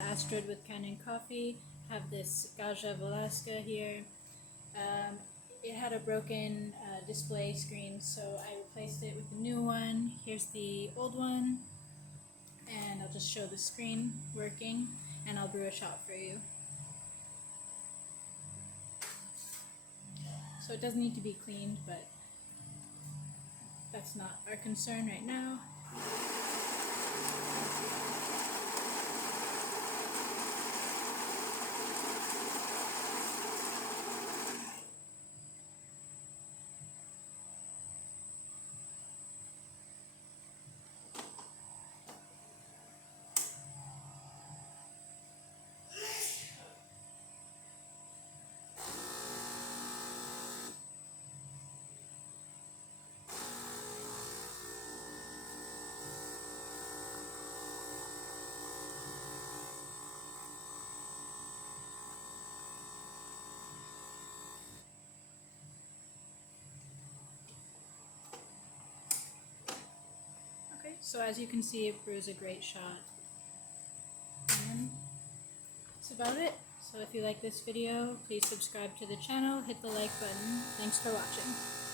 Astrid with Kanen coffee. Have this Gaggia Velasca here. It had a broken display screen, so I replaced it with a new one. Here's the old one, and I'll just show the screen working, and I'll brew a shot for you. So it does need to be cleaned, but that's not our concern right now. So as you can see, it brews a great shot. And that's about it. So if you like this video, please subscribe to the channel, hit the like button. Thanks for watching.